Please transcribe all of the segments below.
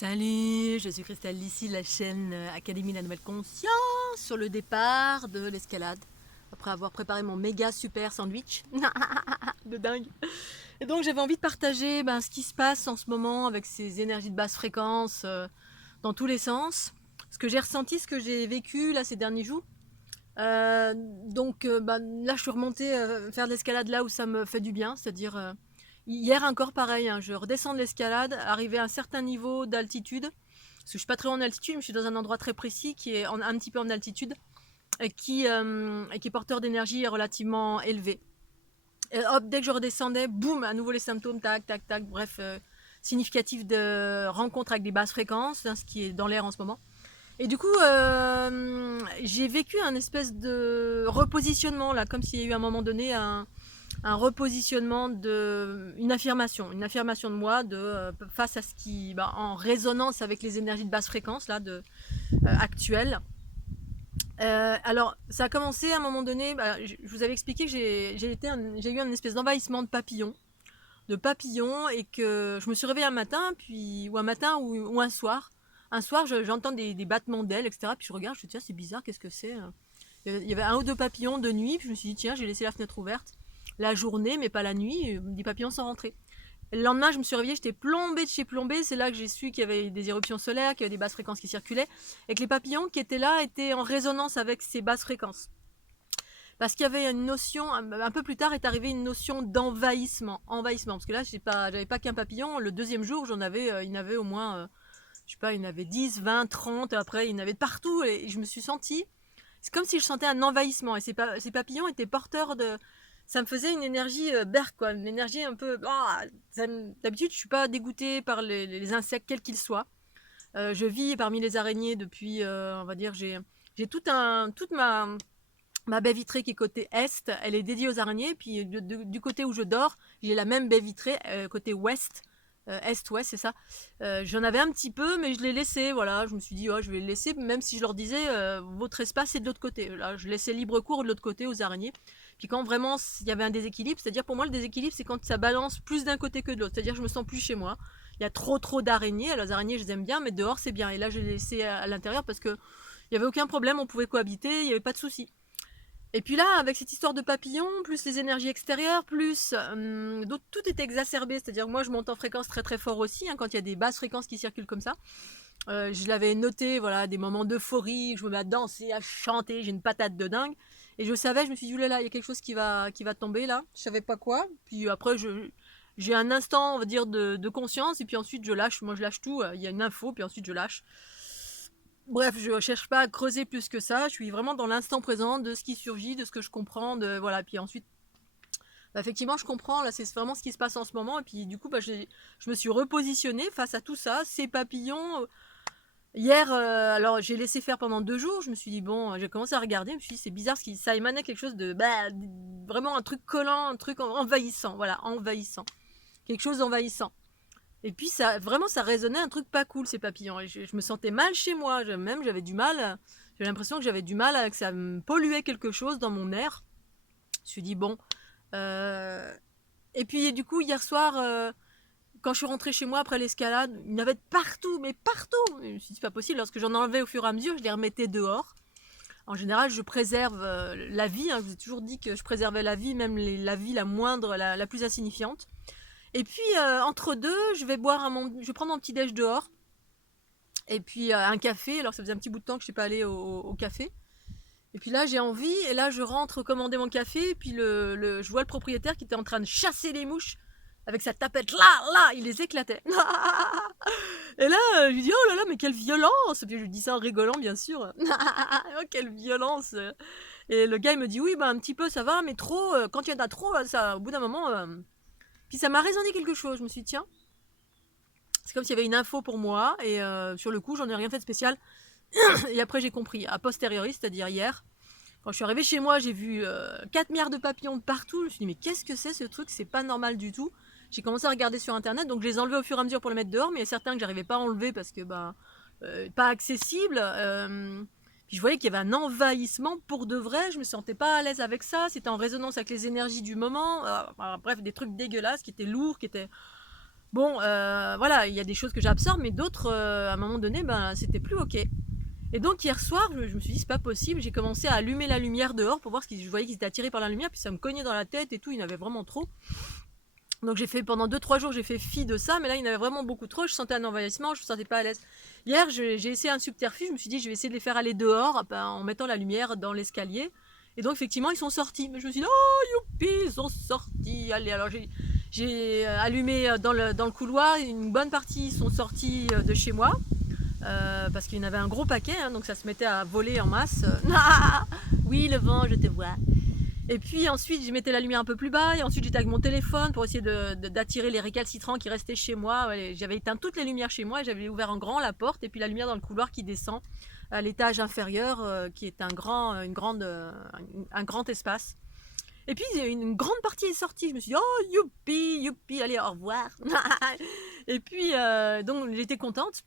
Salut, je suis Christelle d'ici, la chaîne Académie de la Nouvelle Conscience, sur le départ de l'escalade, après avoir préparé mon méga super sandwich de dingue. Et donc j'avais envie de partager ce qui se passe en ce moment avec ces énergies de basse fréquence dans tous les sens, ce que j'ai ressenti, ce que j'ai vécu là ces derniers jours. Là je suis remontée faire de l'escalade là où ça me fait du bien, c'est-à-dire hier encore pareil, hein, je redescends de l'escalade, arrivé à un certain niveau d'altitude, parce que je suis pas très haut en altitude, mais je suis dans un endroit très précis qui est un petit peu en altitude et qui est porteur d'énergie relativement élevé. Et hop, dès que je redescendais, boum, à nouveau les symptômes, tac, tac, tac, bref, significatif de rencontre avec des basses fréquences, hein, ce qui est dans l'air en ce moment. Et du coup, j'ai vécu un espèce de repositionnement, là, comme s'il y a eu à un moment donné un repositionnement, une affirmation de moi face à ce qui, en résonance avec les énergies de basse fréquence, là, actuelles. Alors, ça a commencé à un moment donné, je vous avais expliqué que j'ai eu une espèce d'envahissement de papillons, et que je me suis réveillée un matin, ou un soir. Un soir, j'entends des battements d'ailes, etc. Puis je regarde, je me dis, tiens, c'est bizarre, qu'est-ce que c'est? Il y avait un ou deux papillons de nuit, puis je me suis dit, tiens, j'ai laissé la fenêtre ouverte la journée, mais pas la nuit, des papillons sont rentrés. Et le lendemain, je me suis réveillée, j'étais plombée de chez plombée. C'est là que j'ai su qu'il y avait des éruptions solaires, qu'il y avait des basses fréquences qui circulaient, et que les papillons qui étaient là étaient en résonance avec ces basses fréquences. Parce qu'il y avait une notion, un peu plus tard est arrivée une notion d'envahissement. Envahissement, parce que là, j'avais pas qu'un papillon. Le deuxième jour, il y en avait au moins, je sais pas, il y en avait 10, 20, 30, après, il y en avait de partout, et je me suis sentie, c'est comme si je sentais un envahissement, et ces papillons étaient porteurs de, ça me faisait une énergie berk, quoi, une énergie un peu, d'habitude, je suis pas dégoûtée par les insectes, quels qu'ils soient. Je vis parmi les araignées depuis, on va dire, j'ai toute ma baie vitrée qui est côté est, elle est dédiée aux araignées. Puis du côté où je dors, j'ai la même baie vitrée côté ouest, est-ouest, c'est ça. J'en avais un petit peu, mais je l'ai laissé. Voilà, je me suis dit, oh, je vais le laisser, même si je leur disais, votre espace est de l'autre côté. Là, je laissais libre cours de l'autre côté aux araignées. Puis quand vraiment il y avait un déséquilibre, c'est-à-dire pour moi le déséquilibre, c'est quand ça balance plus d'un côté que de l'autre. C'est-à-dire je me sens plus chez moi. Il y a trop d'araignées. Alors, les araignées, je les aime bien, mais dehors c'est bien. Et là, je l'ai laissé à l'intérieur parce que il y avait aucun problème, on pouvait cohabiter, il n'y avait pas de souci. Et puis là, avec cette histoire de papillons, plus les énergies extérieures, plus tout est exacerbé. C'est-à-dire que moi, je monte en fréquence très fort aussi, hein, quand il y a des basses fréquences qui circulent comme ça. Je l'avais noté, voilà, des moments d'euphorie, je me mets à danser, à chanter, j'ai une patate de dingue. Et je savais, je me suis dit, oulala, il y a quelque chose qui va tomber là. Je savais pas quoi. Puis après, j'ai un instant, on va dire, de conscience, et puis ensuite je lâche. Moi, je lâche tout. Il y a une info, puis ensuite je lâche. Bref, je ne cherche pas à creuser plus que ça. Je suis vraiment dans l'instant présent de ce qui surgit, de ce que je comprends, de voilà. Puis ensuite, effectivement, je comprends. Là, c'est vraiment ce qui se passe en ce moment. Et puis du coup, je me suis repositionnée face à tout ça, ces papillons. Hier, alors j'ai laissé faire pendant 2 jours. Je me suis dit bon, j'ai commencé à regarder. Je me suis dit c'est bizarre, ça émanait quelque chose de vraiment un truc collant, un truc envahissant. Voilà, envahissant. Quelque chose d'envahissant. Et puis ça résonnait un truc pas cool, ces papillons. Et je me sentais mal chez moi, même j'avais du mal. J'avais l'impression que j'avais du mal avec ça, me polluait quelque chose dans mon air. Je me suis dit bon. Et puis du coup hier soir, quand je suis rentrée chez moi après l'escalade, il y en avait de partout, mais partout. Je me suis dit c'est pas possible. Lorsque j'en enlevais au fur et à mesure, je les remettais dehors. En général, je préserve la vie, hein. Je vous ai toujours dit que je préservais la vie, même la vie la moindre, la plus insignifiante. Et puis entre deux, je vais prendre mon petit déj dehors. Et puis un café. Alors ça faisait un petit bout de temps que je suis pas allée au café. Et puis là j'ai envie, et là je rentre commander mon café. Et puis je vois le propriétaire qui était en train de chasser les mouches avec sa tapette. Là, il les éclatait. Et là je lui dis oh là là, mais quelle violence. Et puis je lui dis ça en rigolant bien sûr. Oh quelle violence. Et le gars il me dit oui un petit peu ça va, mais trop, quand il y en a trop, ça au bout d'un moment. Puis ça m'a résonné quelque chose. Je me suis dit tiens, c'est comme s'il y avait une info pour moi, et sur le coup j'en ai rien fait de spécial. Et après j'ai compris a posteriori, c'est-à-dire hier, quand je suis arrivée chez moi, j'ai vu 4 milliards de papillons de partout. Je me suis dit mais qu'est-ce que c'est ce truc, c'est pas normal du tout. J'ai commencé à regarder sur internet, donc je les ai enlevés au fur et à mesure pour les mettre dehors, mais il y a certains que j'arrivais pas à enlever parce que pas accessible. Puis je voyais qu'il y avait un envahissement pour de vrai, je me sentais pas à l'aise avec ça, c'était en résonance avec les énergies du moment. Bref, des trucs dégueulasses qui étaient lourds, qui étaient Bon, voilà, il y a des choses que j'absorbe, mais d'autres, à un moment donné, ben, c'était plus OK. Et donc hier soir, je me suis dit, c'est pas possible, j'ai commencé à allumer la lumière dehors pour voir ce qu'ils je voyais qu'ils étaient attirés par la lumière, puis ça me cognait dans la tête et tout, il y en avait vraiment trop. Donc j'ai fait pendant 2-3 jours, j'ai fait fi de ça, mais là il y en avait vraiment beaucoup trop, je sentais un envahissement, je me sentais pas à l'aise. Hier, j'ai essayé un subterfuge, je me suis dit, je vais essayer de les faire aller dehors ben, en mettant la lumière dans l'escalier. Et donc effectivement, ils sont sortis. Mais je me suis dit, oh youpi, ils sont sortis. Allez, alors j'ai allumé dans le couloir, une bonne partie sont sortis de chez moi. Parce qu'il y en avait un gros paquet, hein, donc ça se mettait à voler en masse. Oui, le vent, je te vois. Et puis ensuite, je mettais la lumière un peu plus bas, et ensuite j'étais avec mon téléphone pour essayer d'attirer les récalcitrants qui restaient chez moi. J'avais éteint toutes les lumières chez moi, et j'avais ouvert en grand la porte, et puis la lumière dans le couloir qui descend à l'étage inférieur, qui est un grand espace. Et puis une grande partie est sortie, je me suis dit, oh youpi, youpi, allez, au revoir. Et puis, donc j'étais contente.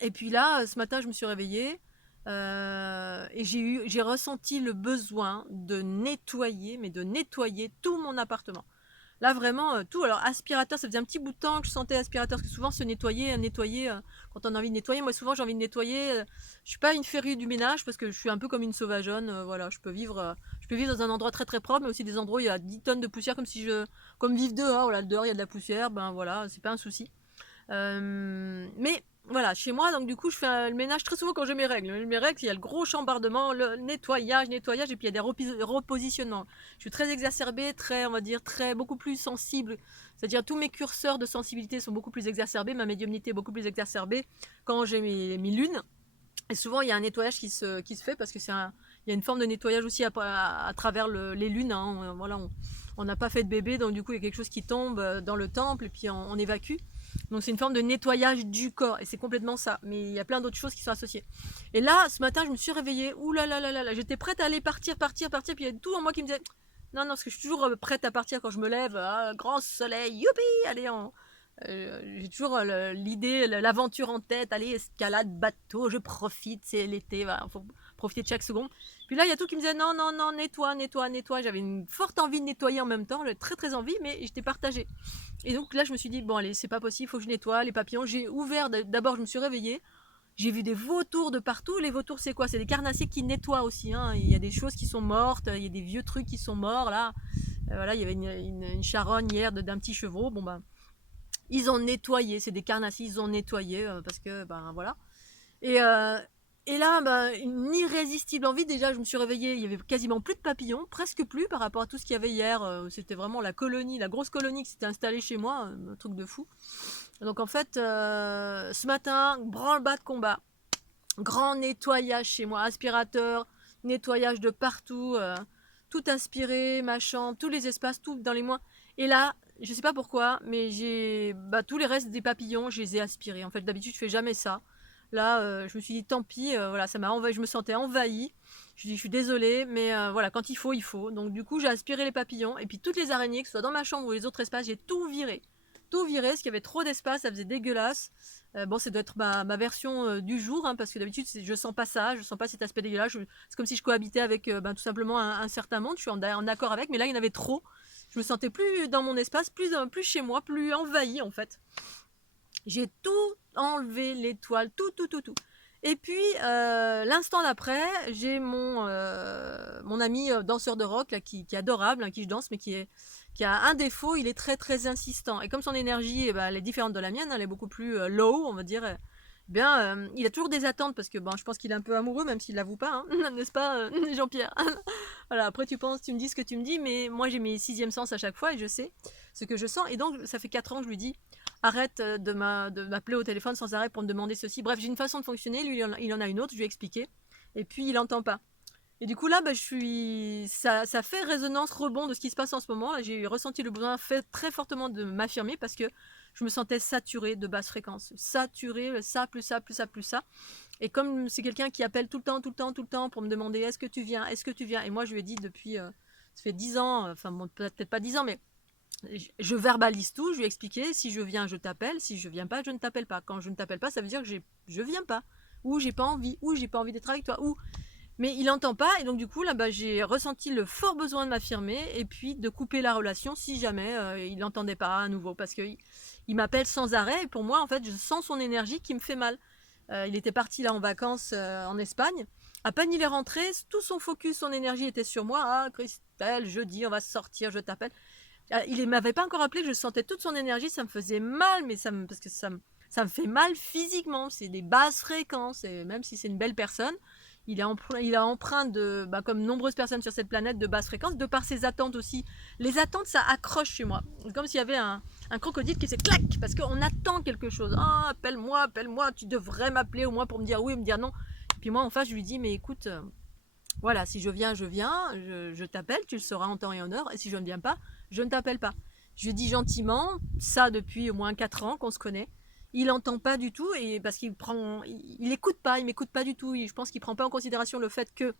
Et puis là, ce matin, je me suis réveillée et j'ai ressenti le besoin de nettoyer, mais de nettoyer tout mon appartement. Là, vraiment, tout. Alors, aspirateur, ça faisait un petit bout de temps que je sentais aspirateur, parce que souvent, se nettoyer, quand on a envie de nettoyer. Moi, souvent, j'ai envie de nettoyer. Je suis pas une férue du ménage, parce que je suis un peu comme une sauvageonne. Voilà, je peux vivre dans un endroit très très propre, mais aussi des endroits où il y a 10 tonnes de poussière, comme vivre dehors. Voilà, dehors, il y a de la poussière, ben voilà, c'est pas un souci. Mais voilà, chez moi, donc du coup, je fais le ménage très souvent quand j'ai mes règles. Mes règles, il y a le gros chambardement, le nettoyage, et puis il y a des repositionnements. Je suis très exacerbée, très, on va dire, beaucoup plus sensible. C'est-à-dire tous mes curseurs de sensibilité sont beaucoup plus exacerbés, ma médiumnité est beaucoup plus exacerbée quand j'ai mes lunes. Et souvent, il y a un nettoyage qui se fait parce que il y a une forme de nettoyage aussi à travers les lunes. Hein. Voilà, on n'a pas fait de bébé, donc du coup, il y a quelque chose qui tombe dans le temple et puis on évacue. Donc c'est une forme de nettoyage du corps et c'est complètement ça. Mais il y a plein d'autres choses qui sont associées. Et là, ce matin, je me suis réveillée. Ouh là là là là, j'étais prête à aller partir. Puis il y a tout en moi qui me disait non, non, parce que je suis toujours prête à partir quand je me lève. Grand soleil, youpi, allez, j'ai toujours l'idée, l'aventure en tête. Allez, escalade, bateau, je profite, c'est l'été, il faut profiter de chaque seconde. Puis là, il y a tout qui me disait non, non, non, nettoie, nettoie, nettoie. J'avais une forte envie de nettoyer en même temps, j'avais très très envie, mais j'étais partagée. Et donc là, je me suis dit, bon, allez, c'est pas possible, il faut que je nettoie les papillons. J'ai ouvert, d'abord, je me suis réveillée. J'ai vu des vautours de partout. Les vautours, c'est quoi? C'est des carnassiers qui nettoient aussi. Hein. Il y a des choses qui sont mortes, il y a des vieux trucs qui sont morts. Là, voilà, il y avait une charogne hier d'un petit chevreau. Bon, ben, ils ont nettoyé. C'est des carnassiers, ils ont nettoyé parce que, ben voilà. Et, euh, et là, ben, une irrésistible envie. Déjà, je me suis réveillée, il y avait quasiment plus de papillons, presque plus par rapport à tout ce qu'il y avait hier. C'était vraiment la colonie, la grosse colonie qui s'était installée chez moi, un truc de fou. Donc en fait, ce matin, branle-bas de combat, grand nettoyage chez moi, aspirateur, nettoyage de partout, tout aspiré, ma chambre, tous les espaces, tout dans les mois. Et là, je sais pas pourquoi, mais tous les restes des papillons, je les ai aspirés. En fait, d'habitude, je fais jamais ça. Là, je me suis dit, tant pis, voilà, ça m'a envahi, je me sentais envahie. Je suis désolée, mais voilà, quand il faut, il faut. Donc du coup, j'ai aspiré les papillons, et puis toutes les araignées, que ce soit dans ma chambre ou les autres espaces, j'ai tout viré. Tout viré, parce qu'il y avait trop d'espace, ça faisait dégueulasse. Bon, ça doit être ma version du jour, hein, parce que d'habitude, je sens pas ça, je sens pas cet aspect dégueulasse. C'est comme si je cohabitais avec tout simplement un certain monde, je suis en accord avec, mais là, il y en avait trop. Je me sentais plus dans mon espace, plus chez moi, plus envahi en fait. J'ai tout enlevé, les toiles, tout, tout, tout, tout. Et puis, l'instant d'après, j'ai mon ami danseur de rock, là, qui est adorable, hein, qui je danse, mais qui a un défaut, il est très, très insistant. Et comme son énergie, elle est différente de la mienne, elle est beaucoup plus low, on va dire, il a toujours des attentes, parce que je pense qu'il est un peu amoureux, même s'il l'avoue pas, hein, n'est-ce pas, Jean-Pierre? Voilà, après tu me dis ce que tu me dis, mais moi j'ai mes sixièmes sens à chaque fois, et je sais ce que je sens. Et donc, ça fait 4 ans que je lui dis, arrête de m'appeler au téléphone sans arrêt pour me demander ceci. Bref, j'ai une façon de fonctionner, lui il en a une autre, je lui ai expliqué. Et puis il n'entend pas. Et du coup là, ça fait résonance rebond de ce qui se passe en ce moment. Là, j'ai ressenti le besoin très fortement de m'affirmer parce que je me sentais saturée de basse fréquence. Saturée, ça, plus ça, plus ça, plus ça. Et comme c'est quelqu'un qui appelle tout le temps, tout le temps, tout le temps pour me demander est-ce que tu viens, est-ce que tu viens. Et moi je lui ai dit depuis, ça fait 10 ans, enfin bon, peut-être pas 10 ans, mais je verbalise tout, je lui ai expliqué, si je viens, je t'appelle, si je viens pas, je ne t'appelle pas. Quand je ne t'appelle pas, ça veut dire que je viens pas, ou j'ai pas envie, ou j'ai pas envie d'être avec toi, ou... Mais il n'entend pas, et donc du coup, là, j'ai ressenti le fort besoin de m'affirmer, et puis de couper la relation si jamais il n'entendait pas à nouveau, parce que il m'appelle sans arrêt et pour moi en fait je sens son énergie qui me fait mal. Il était parti là en vacances en Espagne. À peine il est rentré, tout son focus, son énergie était sur moi. Ah Christelle, jeudi on va sortir, je t'appelle. Il ne m'avait pas encore appelé, je sentais toute son énergie, ça me faisait mal, mais parce que ça me fait mal physiquement. C'est des basses fréquences, et même si c'est une belle personne, il a empreint de, comme nombreuses personnes sur cette planète, de basses fréquences, de par ses attentes aussi. Les attentes, ça accroche chez moi. Comme s'il y avait un crocodile qui s'est clac, parce qu'on attend quelque chose. Ah, appelle-moi, tu devrais m'appeler au moins pour me dire oui, me dire non. Et puis moi, en face, je lui dis, mais écoute, voilà, si je viens, je t'appelle, tu le sauras en temps et en heure, et si je ne viens pas, je ne t'appelle pas. Je lui dis gentiment, ça depuis au moins 4 ans qu'on se connaît. Il n'entend pas du tout, et parce il écoute pas, il m'écoute pas du tout. Je pense qu'il prend pas en considération le fait que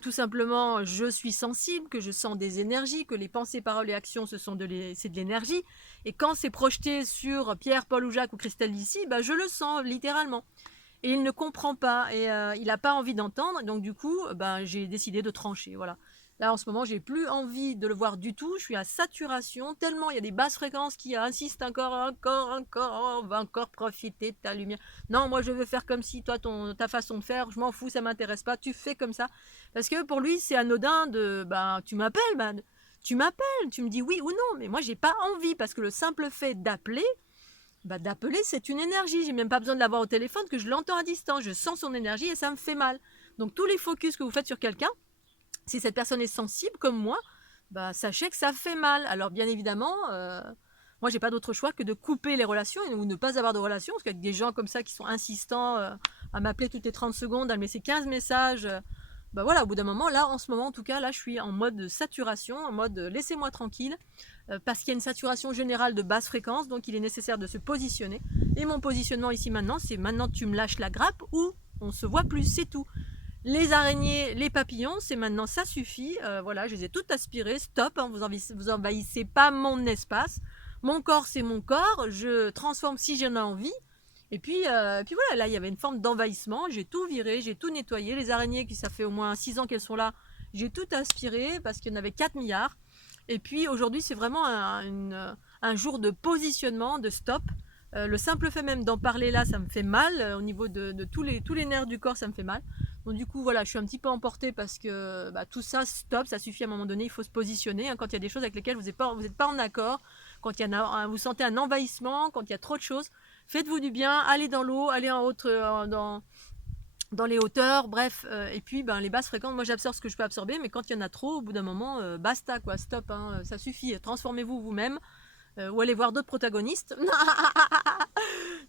tout simplement je suis sensible, que je sens des énergies, que les pensées, paroles et actions c'est de l'énergie. Et quand c'est projeté sur Pierre, Paul ou Jacques ou Christelle d'ici, je le sens littéralement. Et il ne comprend pas et il n'a pas envie d'entendre. Donc du coup, j'ai décidé de trancher. Voilà. Là en ce moment, j'ai plus envie de le voir du tout. Je suis à saturation tellement il y a des basses fréquences qui insistent encore, on va encore profiter de ta lumière. Non, moi je veux faire comme si toi ta façon de faire, je m'en fous, ça m'intéresse pas. Tu fais comme ça parce que pour lui c'est anodin de tu m'appelles, tu m'appelles, tu me dis oui ou non. Mais moi j'ai pas envie parce que le simple fait d'appeler d'appeler, c'est une énergie. J'ai même pas besoin de l'avoir au téléphone, que je l'entends à distance. Je sens son énergie et ça me fait mal. Donc tous les focus que vous faites sur quelqu'un, si cette personne est sensible comme moi, sachez que ça fait mal. Alors bien évidemment, moi j'ai pas d'autre choix que de couper les relations ou ne pas avoir de relations, parce qu'avec des gens comme ça qui sont insistants à m'appeler toutes les 30 secondes, à me laisser 15 messages, voilà, au bout d'un moment, là en ce moment en tout cas, là je suis en mode saturation, en mode laissez-moi tranquille, parce qu'il y a une saturation générale de basse fréquence, donc il est nécessaire de se positionner. Et mon positionnement ici maintenant, c'est maintenant tu me lâches la grappe ou on se voit plus, c'est tout. Les araignées, les papillons, c'est maintenant ça suffit. Voilà, je les ai toutes aspirées. Stop, hein, vous envahissez pas mon espace. Mon corps, c'est mon corps. Je transforme si j'en ai envie. Et puis voilà, là, il y avait une forme d'envahissement. J'ai tout viré, j'ai tout nettoyé. Les araignées, ça fait au moins 6 ans qu'elles sont là, j'ai tout aspiré parce qu'il y en avait 4 milliards. Et puis aujourd'hui, c'est vraiment un jour de positionnement, de stop. Le simple fait même d'en parler là, ça me fait mal. Au niveau de tous les nerfs du corps, ça me fait mal. Donc du coup, voilà, je suis un petit peu emportée parce que tout ça, stop, ça suffit à un moment donné, il faut se positionner. Hein, quand il y a des choses avec lesquelles vous n'êtes pas en accord, quand vous sentez un envahissement, quand il y a trop de choses, faites-vous du bien, allez dans l'eau, allez en haute, dans les hauteurs, bref, et puis les basses fréquences, moi j'absorbe ce que je peux absorber, mais quand il y en a trop, au bout d'un moment, basta quoi, stop, hein, ça suffit, transformez-vous vous-même, ou allez voir d'autres protagonistes.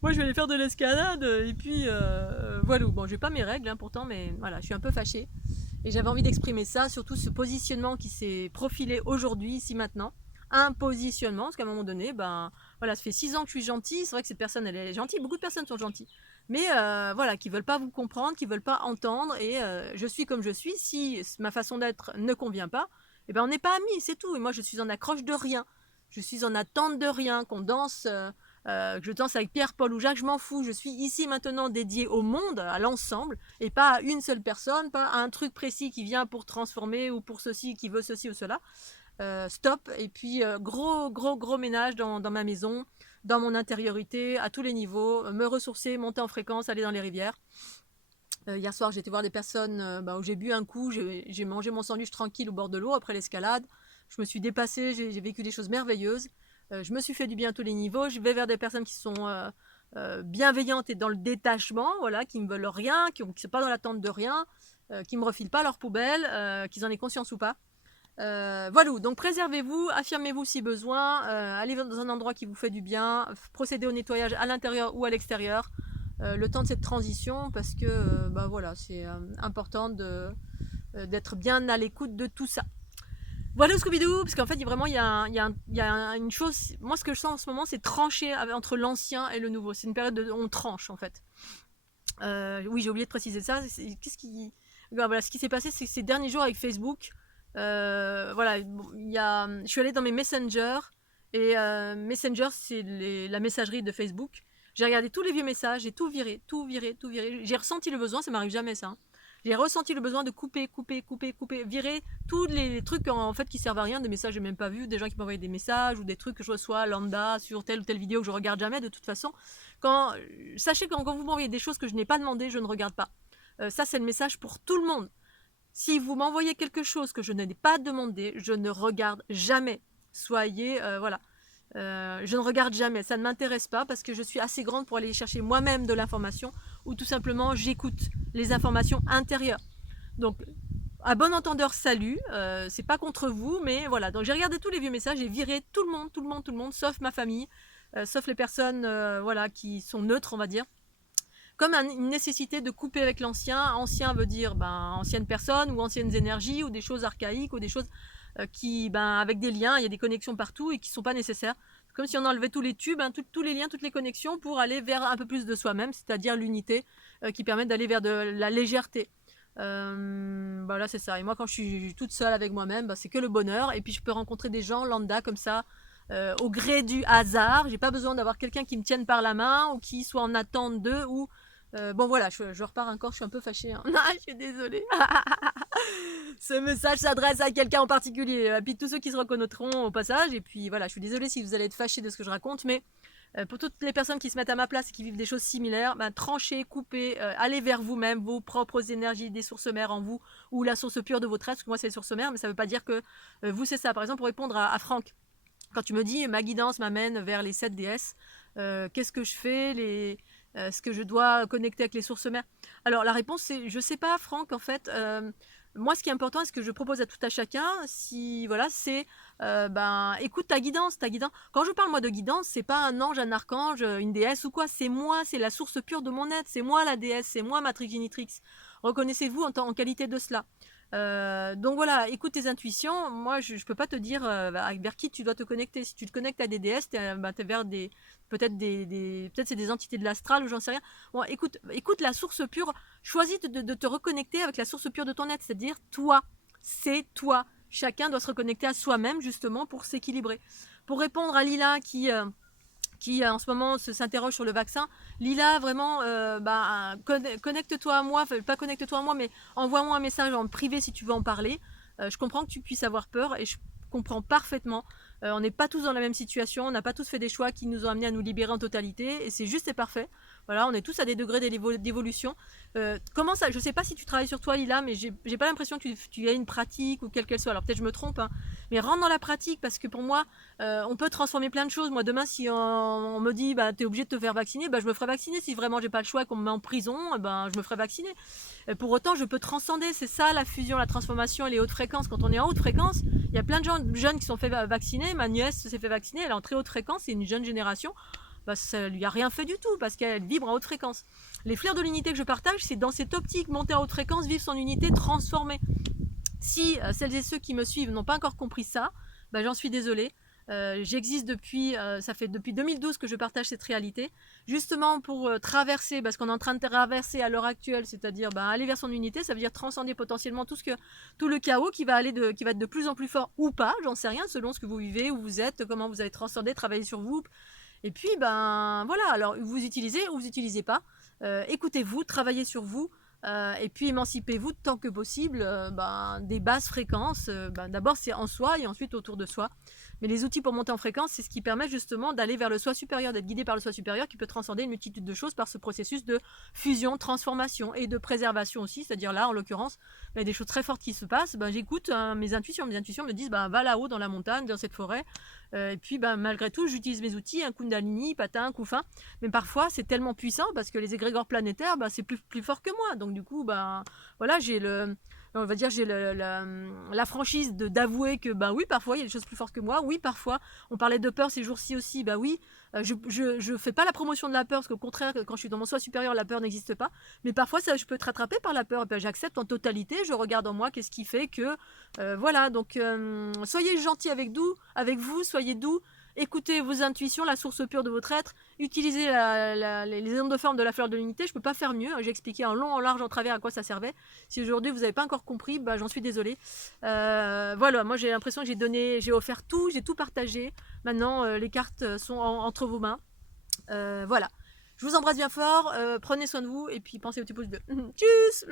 Moi je vais aller faire de l'escalade, et puis voilà, bon j'ai pas mes règles hein, pourtant, mais voilà, je suis un peu fâchée, et j'avais envie d'exprimer ça, surtout ce positionnement qui s'est profilé aujourd'hui, ici maintenant, un positionnement, parce qu'à un moment donné, voilà, ça fait 6 ans que je suis gentille, c'est vrai que cette personne elle est gentille, beaucoup de personnes sont gentilles, mais voilà, qui veulent pas vous comprendre, qui veulent pas entendre, et je suis comme je suis, si ma façon d'être ne convient pas, on n'est pas amis, c'est tout, et moi je suis en accroche de rien, je suis en attente de rien, qu'on danse, que je danse avec Pierre, Paul ou Jacques, je m'en fous, je suis ici maintenant dédiée au monde, à l'ensemble, et pas à une seule personne, pas à un truc précis qui vient pour transformer, ou pour ceci, qui veut ceci ou cela. Stop, et puis gros ménage dans ma maison, dans mon intériorité, à tous les niveaux, me ressourcer, monter en fréquence, aller dans les rivières. Hier soir, j'ai été voir des personnes où j'ai bu un coup, j'ai mangé mon sandwich tranquille au bord de l'eau après l'escalade. Je me suis dépassée, j'ai vécu des choses merveilleuses. Je me suis fait du bien à tous les niveaux. Je vais vers des personnes qui sont bienveillantes et dans le détachement, voilà, qui ne veulent rien, qui ne sont pas dans l'attente de rien, qui ne me refilent pas leur poubelle, qu'ils en aient conscience ou pas. Voilà, donc préservez-vous, affirmez-vous si besoin, allez dans un endroit qui vous fait du bien, procédez au nettoyage à l'intérieur ou à l'extérieur, le temps de cette transition, parce que voilà, c'est important d'être bien à l'écoute de tout ça. Voilà Scooby-Doo, parce qu'en fait vraiment il y a une chose, moi ce que je sens en ce moment c'est trancher entre l'ancien et le nouveau, c'est une période où on tranche en fait. Oui, j'ai oublié de préciser ça, voilà, ce qui s'est passé c'est que ces derniers jours avec Facebook, voilà, je suis allée dans mes Messenger, et Messenger c'est la messagerie de Facebook. J'ai regardé tous les vieux messages, j'ai tout viré. J'ai ressenti le besoin, ça m'arrive jamais ça, hein. j'ai ressenti le besoin de couper, virer tous les trucs en fait qui servent à rien, des messages que j'ai même pas vus, des gens qui m'envoient des messages ou des trucs que je reçois lambda sur telle ou telle vidéo que je regarde jamais de toute façon. Sachez que quand vous m'envoyez des choses que je n'ai pas demandé, je ne regarde pas. Ça c'est le message pour tout le monde. Si vous m'envoyez quelque chose que je n'ai pas demandé, je ne regarde jamais. Soyez, voilà. Je ne regarde jamais, ça ne m'intéresse pas parce que je suis assez grande pour aller chercher moi-même de l'information ou tout simplement j'écoute les informations intérieures. Donc, à bon entendeur, salut, c'est pas contre vous, mais voilà. Donc j'ai regardé tous les vieux messages, j'ai viré tout le monde, sauf ma famille, sauf les personnes voilà, qui sont neutres, on va dire. Comme une nécessité de couper avec l'ancien. Ancien veut dire ancienne personne ou anciennes énergies ou des choses archaïques ou des choses qui, avec des liens, il y a des connexions partout et qui ne sont pas nécessaires. Comme si on enlevait tous les tubes, tous les liens, toutes les connexions pour aller vers un peu plus de soi-même, c'est-à-dire l'unité qui permet d'aller vers de la légèreté. Voilà, c'est ça. Et moi, quand je suis toute seule avec moi-même, c'est que le bonheur. Et puis, je peux rencontrer des gens lambda comme ça, au gré du hasard. J'ai pas besoin d'avoir quelqu'un qui me tienne par la main ou qui soit en attente d'eux ou bon voilà, je repars encore, je suis un peu fâchée. Hein. Je suis désolée. Ce message s'adresse à quelqu'un en particulier. Et puis tous ceux qui se reconnaîtront au passage. Et puis voilà, je suis désolée si vous allez être fâchés de ce que je raconte, mais pour toutes les personnes qui se mettent à ma place et qui vivent des choses similaires, tranchez, coupez, allez vers vous-même, vos propres énergies, des sources mères en vous, ou la source pure de votre être, parce que moi c'est les sources mères, mais ça ne veut pas dire que vous c'est ça. Par exemple, pour répondre à Franck, quand tu me dis ma guidance m'amène vers les 7 déesses, qu'est-ce que je fais est-ce que je dois connecter avec les sources mères? Alors la réponse c'est je sais pas Franck en fait. Moi ce qui est important et ce que je propose à tout à chacun, si voilà, c'est écoute ta guidance. Quand je parle moi de guidance, c'est pas un ange, un archange, une déesse ou quoi, c'est moi, c'est la source pure de mon être, c'est moi la déesse, c'est moi Matrix Genitrix. Reconnaissez-vous en qualité de cela. Donc voilà, écoute tes intuitions. Moi, je peux pas te dire vers qui tu dois te connecter. Si tu te connectes à des déesses, t'es vers peut-être peut-être c'est des entités de l'astral ou j'en sais rien. Bon, écoute la source pure. Choisis de te reconnecter avec la source pure de ton être, c'est-à-dire toi. C'est toi. Chacun doit se reconnecter à soi-même justement pour s'équilibrer. Pour répondre à Lila qui en ce moment s'interroge sur le vaccin. Lila, vraiment, connecte-toi à moi, pas connecte-toi à moi, mais envoie-moi un message en privé si tu veux en parler. Je comprends que tu puisses avoir peur et je comprends parfaitement. On n'est pas tous dans la même situation, on n'a pas tous fait des choix qui nous ont amenés à nous libérer en totalité et c'est juste et parfait. Voilà, on est tous à des degrés d'évolution. Comment ça, je sais pas si tu travailles sur toi Lila, mais j'ai pas l'impression que tu as une pratique ou quelle qu'elle soit. Alors peut-être je me trompe, hein, mais rentre dans la pratique parce que pour moi, on peut transformer plein de choses. Moi demain, si on me dit t'es obligé de te faire vacciner, je me ferai vacciner. Si vraiment j'ai pas le choix et qu'on me met en prison, je me ferai vacciner. Pour autant, je peux transcender. C'est ça la fusion, la transformation et les hautes fréquences. Quand on est en haute fréquence, il y a plein de gens jeunes qui sont fait vacciner. Ma nièce s'est fait vacciner, elle est en très haute fréquence, c'est une jeune génération. Ça lui a rien fait du tout parce qu'elle vibre en haute fréquence. Les fleurs de l'unité que je partage, c'est dans cette optique, monter en haute fréquence, vivre son unité, transformer. Si celles et ceux qui me suivent n'ont pas encore compris ça, j'en suis désolée. J'existe ça fait depuis 2012 que je partage cette réalité, justement pour traverser, parce qu'on est en train de traverser à l'heure actuelle, c'est-à-dire aller vers son unité, ça veut dire transcender potentiellement tout le chaos qui va être de plus en plus fort ou pas, j'en sais rien, selon ce que vous vivez, où vous êtes, comment vous allez transcender, travailler sur vous. Et puis voilà, alors vous utilisez ou vous n'utilisez pas, écoutez-vous, travaillez sur vous. Et puis émancipez-vous tant que possible des basses fréquences. D'abord c'est en soi et ensuite autour de soi. Mais les outils pour monter en fréquence, c'est ce qui permet justement d'aller vers le soi supérieur, d'être guidé par le soi supérieur qui peut transcender une multitude de choses par ce processus de fusion, transformation et de préservation aussi. C'est-à-dire là, en l'occurrence, il y a des choses très fortes qui se passent. J'écoute mes intuitions me disent va là-haut dans la montagne, dans cette forêt. Et puis malgré tout, j'utilise mes outils, un Kundalini, patin, Koufin. Mais parfois, c'est tellement puissant parce que les égrégores planétaires, c'est plus fort que moi. Donc du coup, voilà, j'ai la franchise d'avouer que oui, parfois il y a des choses plus fortes que moi. Oui, parfois on parlait de peur ces jours-ci aussi. Oui, je fais pas la promotion de la peur parce qu'au contraire, quand je suis dans mon soi supérieur, la peur n'existe pas. Mais parfois je peux être rattrapée par la peur. Et j'accepte en totalité. Je regarde en moi qu'est-ce qui fait que voilà. Donc soyez gentils avec vous, soyez doux. Écoutez vos intuitions, la source pure de votre être. Utilisez les ondes de forme de la fleur de l'unité. Je ne peux pas faire mieux. J'ai expliqué en long, en large, en travers à quoi ça servait. Si aujourd'hui vous n'avez pas encore compris, j'en suis désolée. Voilà, moi j'ai l'impression que j'ai offert tout, j'ai tout partagé. Maintenant, les cartes sont entre vos mains. Voilà. Je vous embrasse bien fort. Prenez soin de vous et puis pensez au petit pouce bleu. Tchuss.